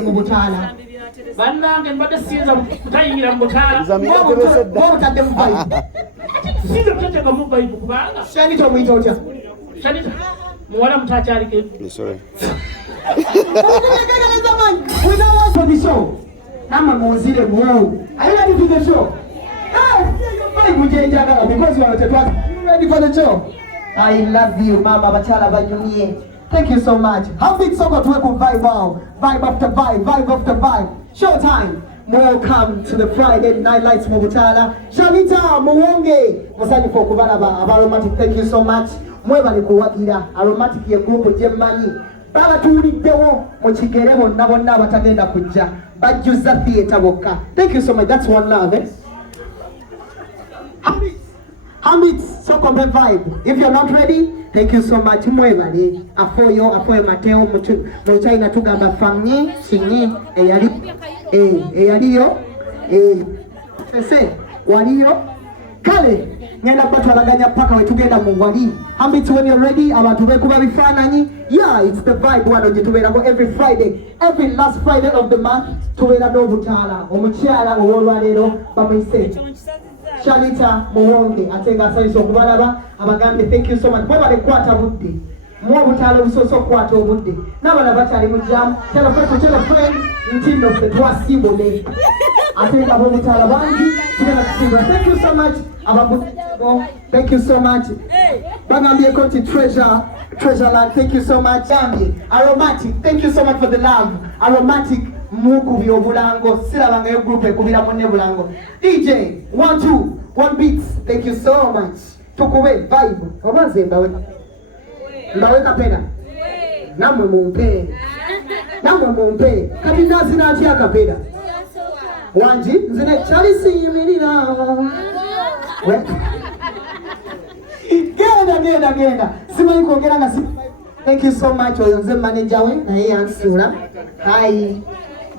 mwingiire mu butaala bannange mbadde siyinza kutayingira mu butaala bw'obutadde mu vibe siyinza kuteteeka mu vibe kubanga Shanita omuyita otya Shanita muwala mutaakyalike we now want for the show namwe munzire mu are you ready for the show because you are ready for the show. I love you, Mama Bachala Banyumie. Thank you so much. How big soccer to work with vibe wow? Vibe after vibe, vibe after vibe. Showtime. Welcome to the Friday Night Lights Mobutala. Shanita Muwonge. Musanyi for Kubanaba. Aromatic, thank you so much. Mweba ni kuwagira. Aromatic ye group Jemani. Baba tulidewo muchigeremo nabona batagenda kujja. Bajuza theater boka. Thank you so much. That's one love, eh? Hamid, so come vibe. If you're not ready, thank you so much. Mwebali, afoyo Mateo, China tugamba fangi, singi, eyaliyo, waliyo, kale, ngenda batwalaganya paka wetugenda mu wali. Hamid, when you're ready, abantu bekuba bifananyi. Yeah, it's the vibe one ojitubera every Friday, every last Friday of the month, tubera no butala. Omukyala olwalero bamuise. Shanita Muwonge atenga saiso kubalaba abagambe thank you so much bwe bale kwata budde mwo butalo busoso kwata obudde nabana batali mu jam tell a friend ntindo fe twasibole atenga bwe butalo bangi tugenda kusiba thank you so much ababu thank you so much bagambye konti treasure land thank you so much aromatic thank you so much for the love aromatic muku byobulango sirabanga yo group ekubira munne bulango DJ 1 2 1 beats thank you so much tukube vibe obanze ndawe kapena namwe mumpe kati nazi nati akapena wanji nzine chalisi yimirira genda simanyi kwogera nga thank you so much oyonze manager we naye yansula hi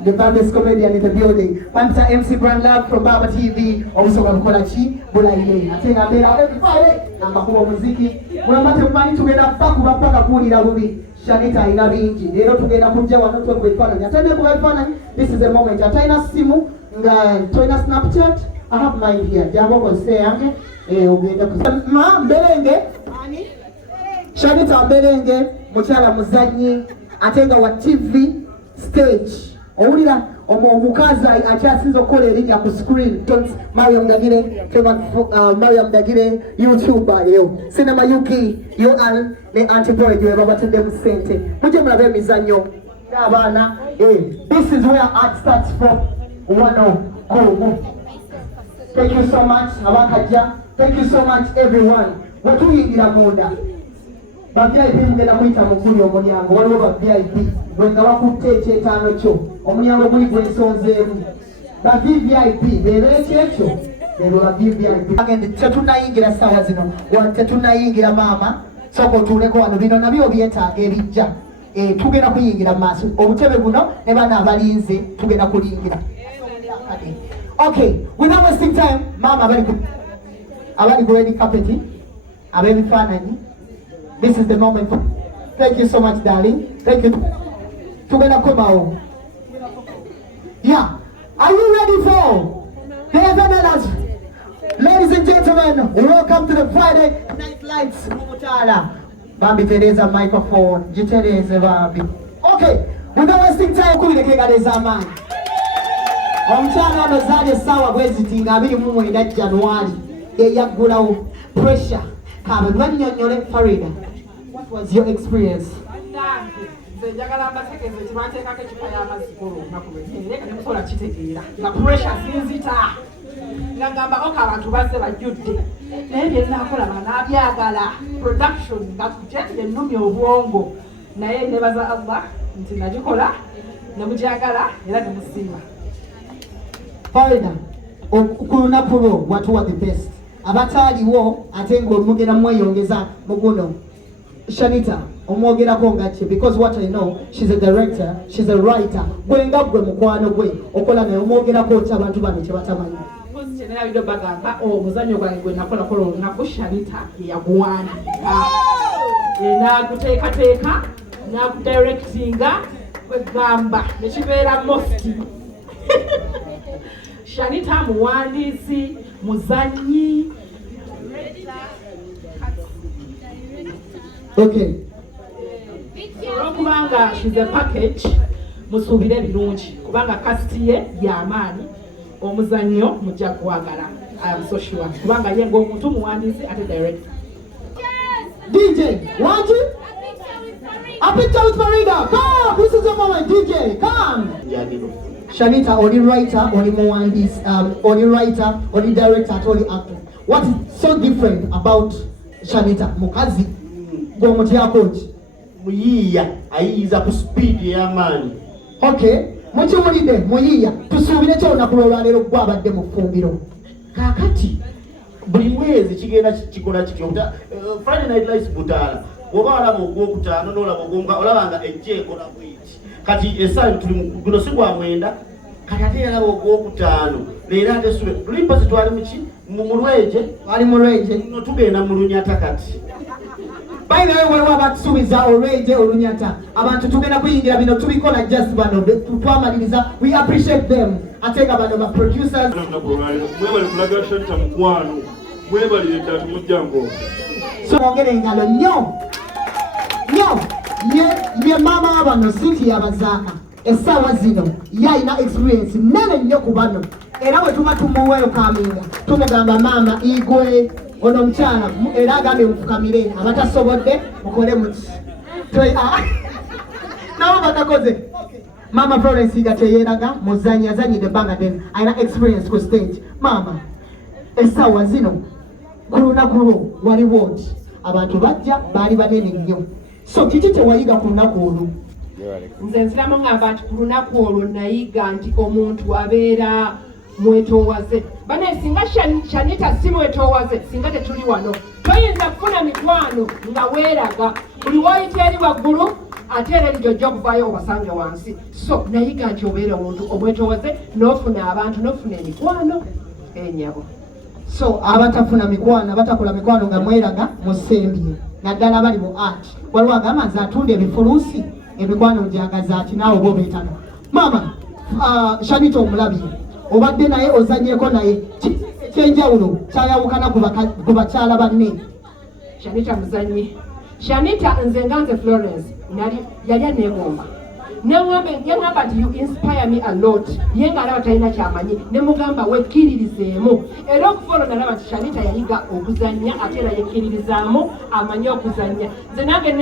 the baddest comedian in the building. Panta MC Brand Love from Baba TV. Also Kamukola Chi, Bula Ile. Atenga mbela every Friday. Namba kuwa muziki. Mwamate mwani tugenda paka kuli la bubi. Shanita ina bingi. Lero tugenda kunja wanotu wa kuifana. Nyatende kuifana. This is the moment. Ataina simu. Nga toina Snapchat. I have mine here. Jambo kwa se yange. Ugenda kusema. Mbelenge. Shanita mbelenge. Mchala muzanyi. Atenga wa TV. Stage. Owulira omukazi akyasinza okukola erinnya ku screen Mariam Dagire YouTuber yo Cinema Yuki UR ne Antiboy gye babatadde mu ssente mujje mulabe emizannyo y'abaana this is where art starts from wano go thank you so much abakajja thank you so much everyone wetuyingira munda ba VIP mugenda kuyita mu guli omulyango waliwo ba VIP bwenga bakutte ekyetaano kyo omulyango guli gwensonzeemu ba VIP bebeekyekyo lero ba VIP agende tetunayingira ssaawa zino tetunayingira maama sooka otuuleko wano bino nabyo byetaaga ebijja tugenda kuyingira mu maaso obutebe buno ne bana abalinze tugenda kulingira okay without wasting time maama abali ku red carpet ab'ebifaananyi. This is the moment. Thank you so much, darling. Thank you. Together, come out. Yeah. Are you ready for the event? Ladies and gentlemen, welcome to the Friday Night Lights Mobutala. Bambi Teresa microphone. Jitereze Bambi. Okay. Without wasting time, kuile kegaleza man. Omchana nozale sawa bwezi tinga abiri mu 1 January. Yagulawo pressure. What was your experience? The pressure is it. Production what were the best? Abataliwo atengo omugera mweyongeza muguno Shanita omwogera kongache because what I know she's a director, she's a writer. Gwenga gwe mukwano gwe okola naye omwogera ko abantu bano kye batamanyi. Nera bido bagamba omuzanyo gwange gwe nakola nako Shanita yaguwandika. Na kuteeka na kudirectinga kwegamba nekibeera mosti. Shanita muwandiisi, muzannyi. Okay. Olwokubanga she's a package, musuubire ebirungi kubanga kasiti ye y'amaanyi, omuzannyo mujja kwagala. I am so sure. Kubanga ye ng'omuntu muwandiisi ate director. DJ, want it? A picture with Farida. Come, this is your moment, DJ. Come. Shanita, only writer, only muhandis, only writer, only director, only actor. What is so different about Shanita? Mukazi, go mutia coach. Muyiya, ayiza ku speed ya mani. Okay, muchimulide, muyiya. Tusubire kyona kulolwa lero gwabadde mu ffumbiro. Kakati buli mwezi kigenda kikola kityo. Friday Night Lights Butala. Woba olaba ogwokutaano n'olaba ogwomba olabanga ejje ekola bwiti. Kati esaawa tuli guno si gwa mwenda. Kati ate yalaba ogwokutaano. Leero ate sube. Tulimpa twali muki? Mu Mulweje. Ali Mulweje. No tugenda mu Lunyata kati. Baina wewe wabatusubiza Olweje Olunyata. Abantu tugenda kuyingira bino tubikola just bano twamaliriza. We appreciate them. Atenga bano ba producers. Mwebale kulaga Shanita mukwano. Mwebale ddala mujjango. So ongere ngalo nnyo. Nnyo. Ye mama abano Cynthia Bazaaka. Essaawa zino yalina experience nene nnyo ku bano. Era bwe tuba tumuwelkaminga tumugamba mama igwe ono mukyala era agambe mufukamire abatasobodde mukole muki nabo batakoze. Mama Florence Gateyeraga muzanyi azanyide ebbanga ddene alina experience ku stage. Mama essaawa zino ku lunaku lwo waliwo nti abantu bajja baali banene nnyo, so kiki kyewayiga ku lunaku olwo? Nze nsiramu ngamba nti ku lunaku olwo nayiga nti omuntu abeera mwetoowaze. Bane singa Shanita si mwetoowaze singa tetuli wano. Toyinza kufuna mikwano nga weeraga. Buli wayita eri waggulu ate era lijjojja okuvaayo obasange wansi. So nayiga nti obeera omuntu omwetoowaze n'ofuna abantu n'ofuna emikwano enyabo. So abatafuna mikwano abatakola mikwano nga mweraga musembye naddala abali mu art. Waliwo agamba nze atunda ebifuluusi emikwano njagaza ati naawe oba obeetana. Mama Shanita omulabye obadde naye ozannyeko naye ekyenjawulo kyayawukana ku bakyala banne? Shanita muzannyi. Shanita nze nga nze Florence yali aneegomba. Neŋŋamba nti you inspire me a lot. Ye ng'alaba talina kyamanyi ne mugamba wekkiririzeemu. Era okufoolo nalaba nti Shanita yayiga okuzannya ate era yekkiririzaamu amanyi okuzannya. Nze nange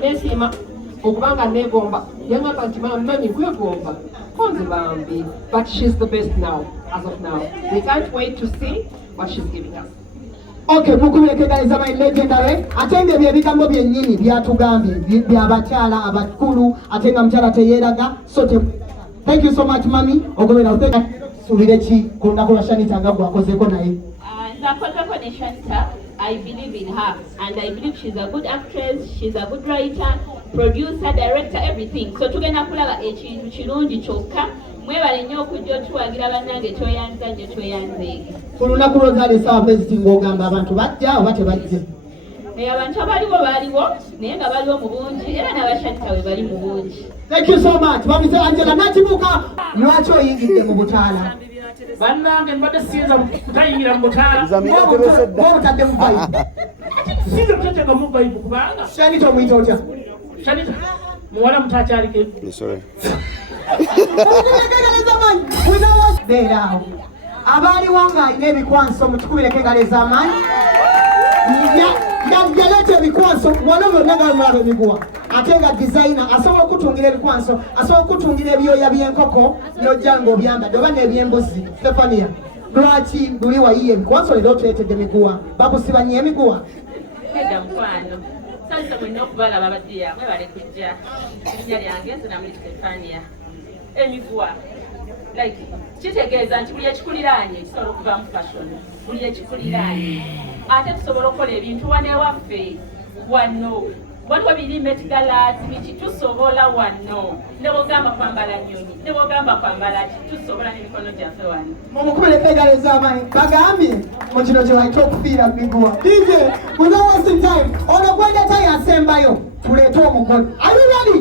neesiima okubanga neegomba. Yaŋŋamba nti mami kwegomba konze bambi. But she's the best now, as of now. We can't wait to see what she's giving us. Okay, mukubirekegaliza my legendary. Atenge byebigambo byennyini byatugambye byabakyala abakulu atenga mukyala teyeraga. So thank you so much mami. Ogobera uteka subire ki ku lunaku lwa Shanita nga gwakozeko naye? Nzakozeko ne Shanita. I believe in her and I believe she's a good actress, she's a good writer, producer, director, everything. So tugenda kulaba ekintu kirungi kyokka. Mwebale nnyo okujja otuwagira bannange kyoyanza nje kyoyanzeege. Ku lunaku lw'ozaala essaawa visiting ng'ogamba abantu bajja oba tebajja? Abantu abaliwo baaliwo naye nga baliwo mu bungi era n'abashanita we bali mu bungi. Thank you so much. Bamise Angela Nakibuka. Lwaki oyingidde mu butaala? Bannange mbadde siyinza kutayingira mu butaala. Bw'obutadde mu vibe. Siyinza kuteteeka mu vibe kubanga. Shanita omuyita otya? Shanita muwala mutaakyalike. Beeraawo abaaliwo ng'alina ebikwanso mu kikubire kegaleeza amaanyi yaleeta ebikwanso wano byonna nga bemulaba emiguwa ate nga designer asobola okutungira ebikwanso asobola okutungira ebyoya by'enkoko n'ojja ng'obyambadde oba n'ebyembuzi. Stefania, lwaki luli wayiye ebikwanso leero tuleetedde emiguwa? bakusiba nnyo emiguwa? Edda mukwano sasa mwenna okubalaba baddiya mwebale kujja. Erinnya lyange nze namuli Stefania. Emiguwa like kitegeeza nti buli ekikuliraanye kisobola okuvaamu fashion, buli ekikuliraanye ate tusobola okukola ebintu wanewaffe wano waliwo biri metigalaati biki tusobola wano ne bwogamba kwambala nnyonyi ne bwogamba kwambala ki tusobola n'emikono gyaffe wano. Mumukubire kegaleeza amaanyi bagambye mu kino kye bayita okufiira mu miguwa. DJ without wasting time ono gwendeta yasembayo tuleete omugole. Are you ready?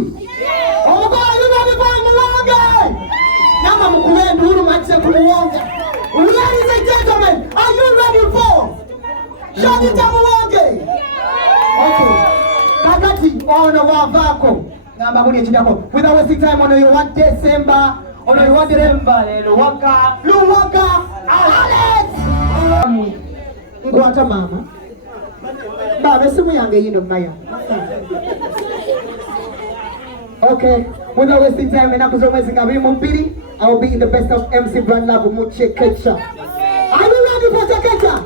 Omugole ono wavako ngamba muli ekidako without wasting time ono you want December ono you want December Luwaka Alex nkwata mama baba esimu yange yino nayo okay without wasting time enaku z'omwezi nga 22 I will be in the best of MC Brand Love Muchekecha. Are you ready for Chekecha?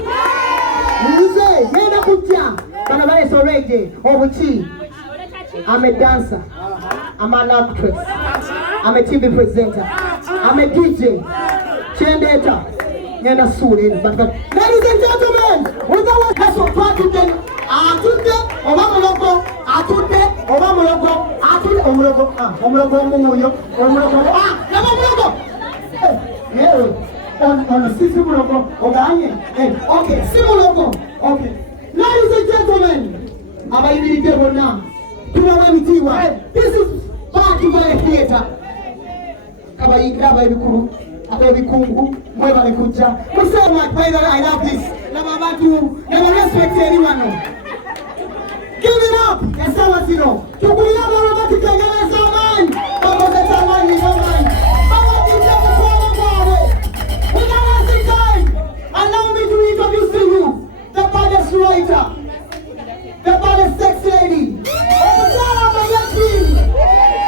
Muse, nenda kuja. Kana bale so reggae, obuchi. I'm a dancer. I'm an actress. I'm a TV presenter. I'm a DJ. Chendeta. Nenda suri. Ladies and gentlemen, without that's what party Atunde, Obamuloko, Atunde, Obamuloko, Atunde, Omuloko, Omuloko, Omuyo, Omuloko, Omuloko. On Simuloko, Oganye. Okay, Simuloko. Okay. Ladies and gentlemen, I'm a little devil now. This is Party by Theater. Kabayika by the crew. Ababikungu, mweba likuja. We say what, by the way, I love this. Never respect anyone. Give it up! Yes, I want to know. Tukuya Marabati Kagana Saman! Baba the Tamani Saman! Baba the Tamani! Without wasting time, allow me to introduce to you the baddest writer, the baddest sex lady, Omutala Mayaki,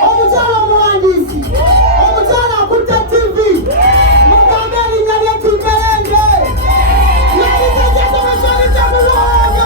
Omutala Mwandisi, Omutala Kuta TV, Mukameli Nyanyeti Melenge. Ladies and gentlemen, Johnny Jamuloga!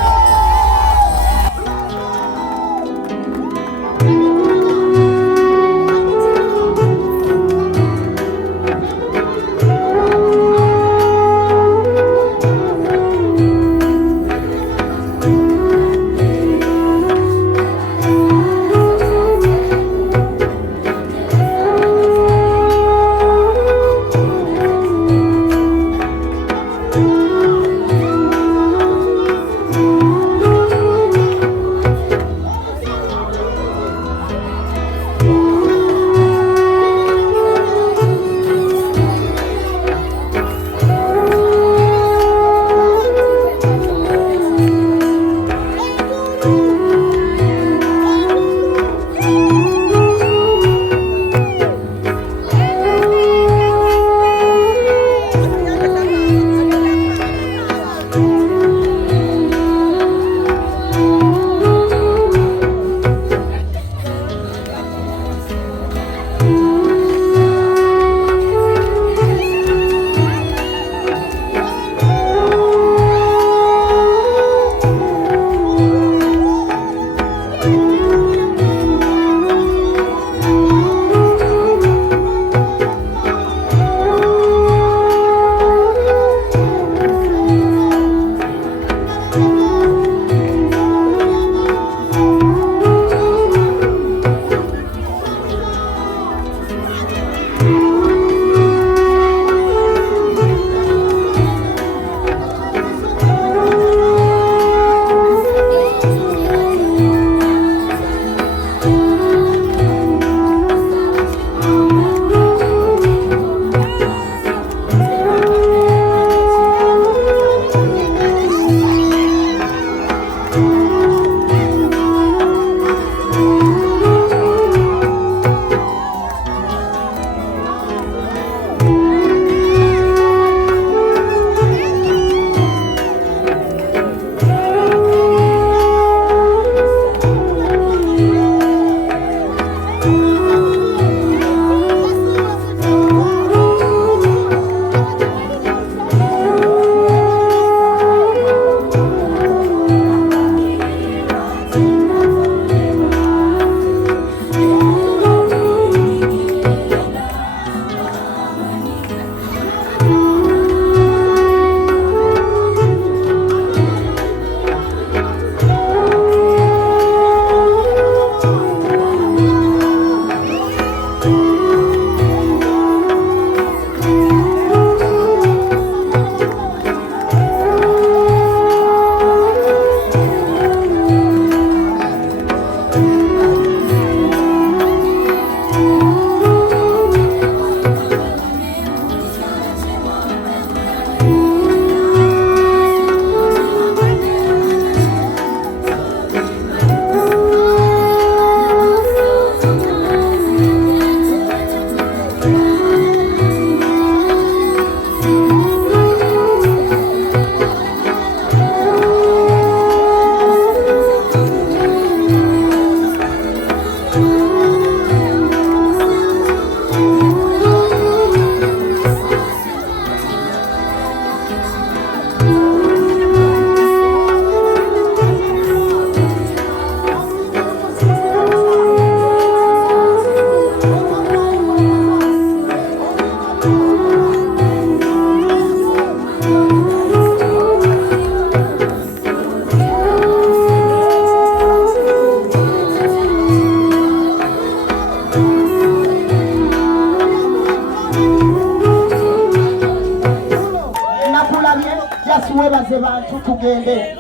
webaze bantu tugende.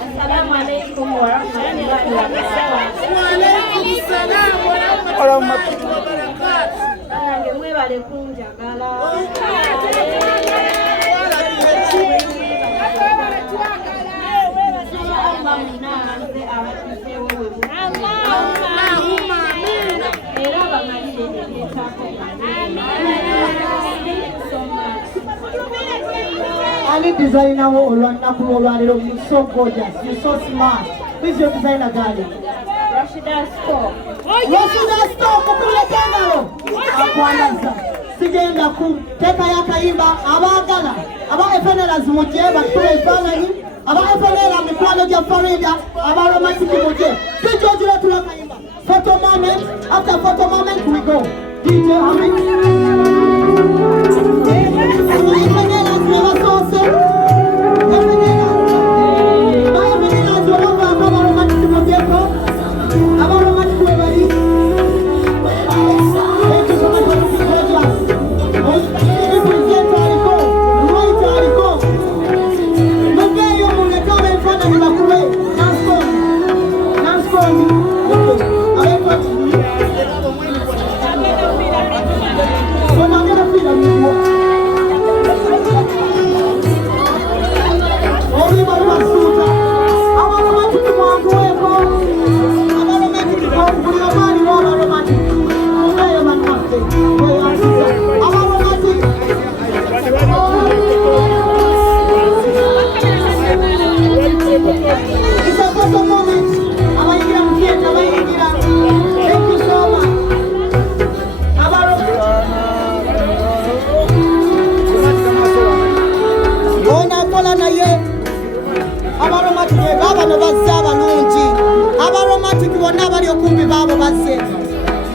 Assalamu alaikum warahmatullahi wabarakatuh. Wa alaikum salaam warahmatullahi wabarakatuh. Nange mwebale kunjagala. Any designer or you're so gorgeous, you're so smart. Who's your designer, darling? Rashida Store. Rashida Store, kukule tengalo. Akwandaza. Sigenda ku teka yakayimba abagala. Aba efenela zimujeba kule ifana ni. Aba efenela mikwano ja Farida. Aba romantic muje. DJ jula tulakayimba. Photo moment. After photo moment we go. DJ Hamid.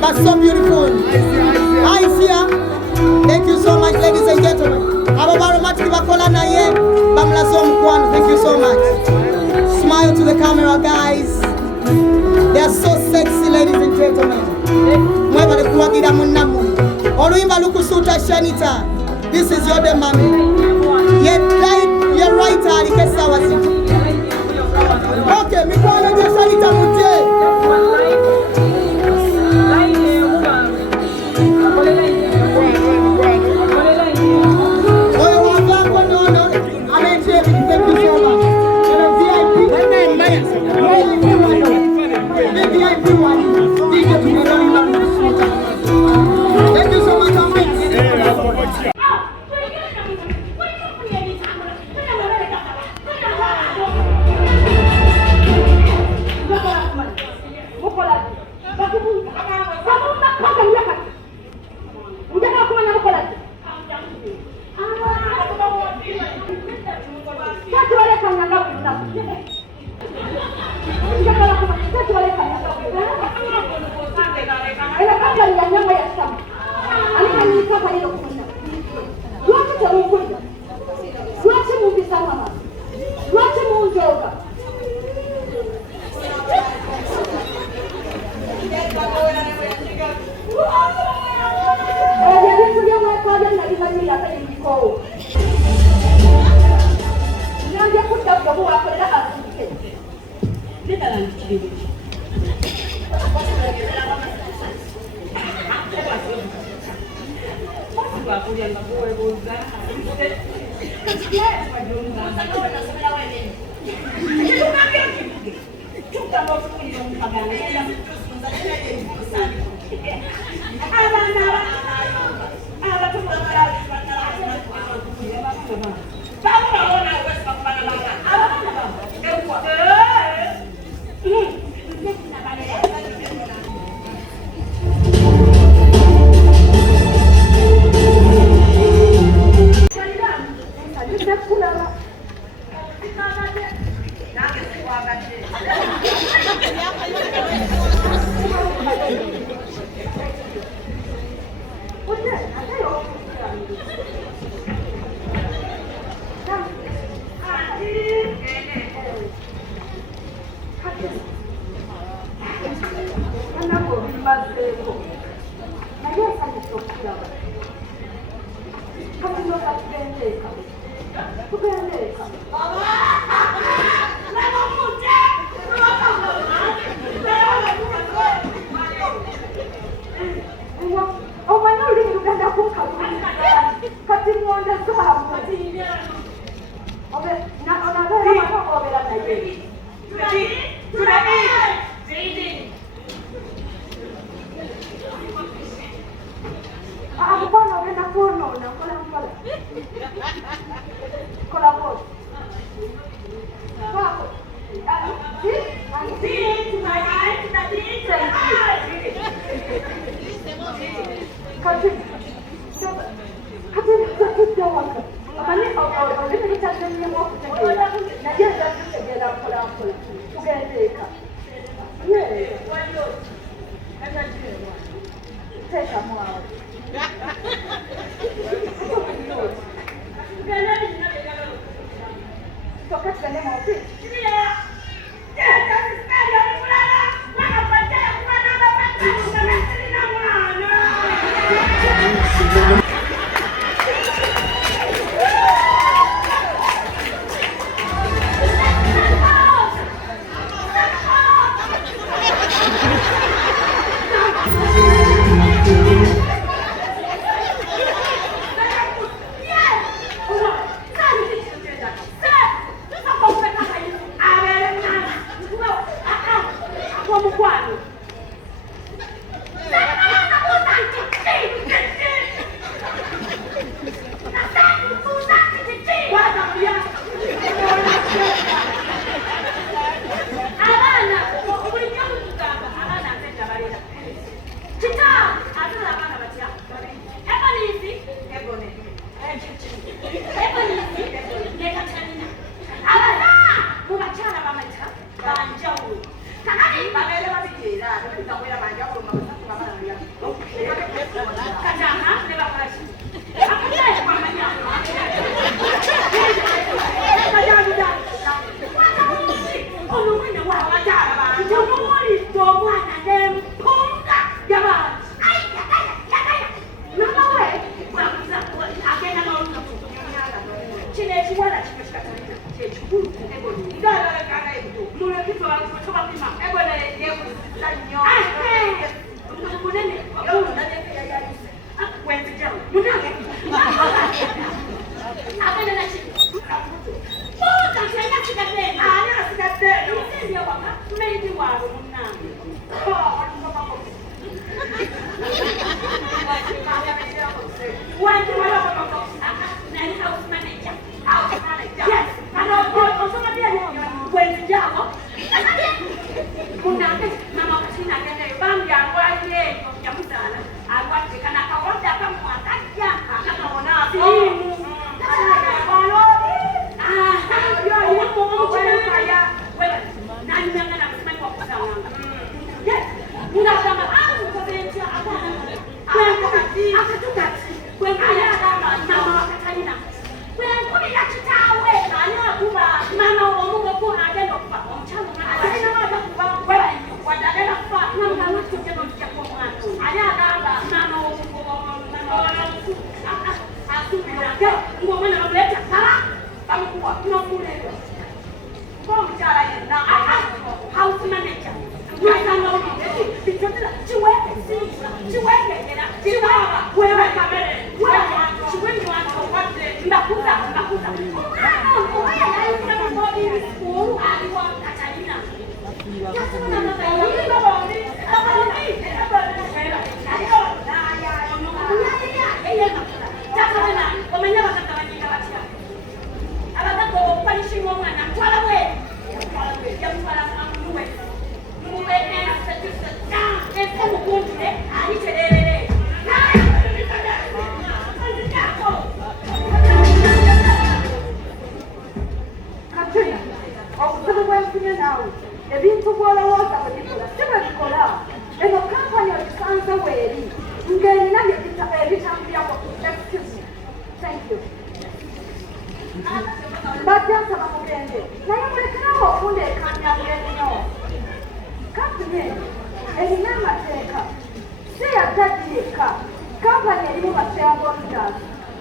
That's so beautiful. Eyes here. Thank you so much, ladies and gentlemen. Thank you so much. Smile to the camera, guys. They are so sexy, ladies and gentlemen. Shanita. This is your demand. You're right, Ali. Okay, me call you Shanita Mute.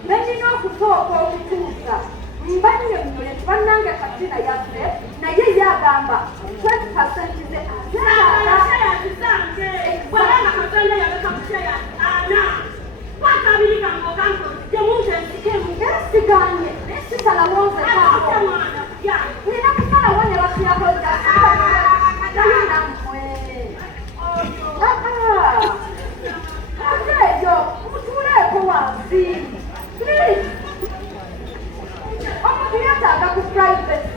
Nalina okusooka okutuusa mbanyonnyole bannange Katrina yaffe naye yagamba 20% ze esiganye esisalawoze nina kusalawo ne basiyakoza nalinamwe ate eyo mutuuleeko wansi please omuntu yetaaga ku privacy